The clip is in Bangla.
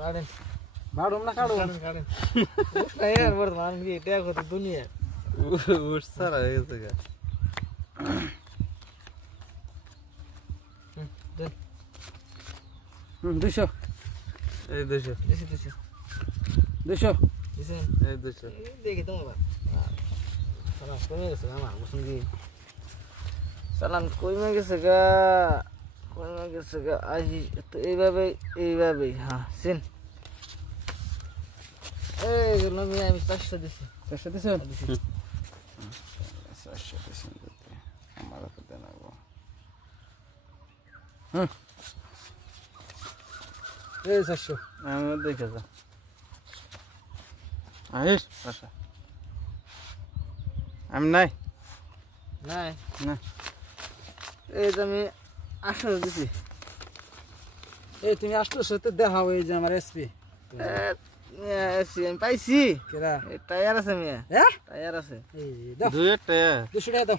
वाडेन बाड़ूम ना काढू काढेन नाही यार वर्तमान की टॅग होती दुनिया उठ सारा यायचं का चल 200 এই দুশো दिसे दिसे 200 दिसे এই দুশো দেখি তো বাবা সালাম কমে গেছে আমার বসুন কি সালাম কমে গেছে গা আজ তো এইভাবে হ্যাঁ সিন এই গেল আমি 400 দিছি 400 দিছো দিছি 400 দিছো আমার তো দেনা গো এই 400 আমি দেখে যা আহিস আচ্ছা আমি নাই নাই না এই যে আমি 800 দিছি এই তুমি 800 তে দেখাও এই যে আমার এসপি এসি আমি পাইছি কেরা টায়ার আছে মিয়া হ্যাঁ টায়ার আছে এই দাও দুই টাকা 200 টাকা দাও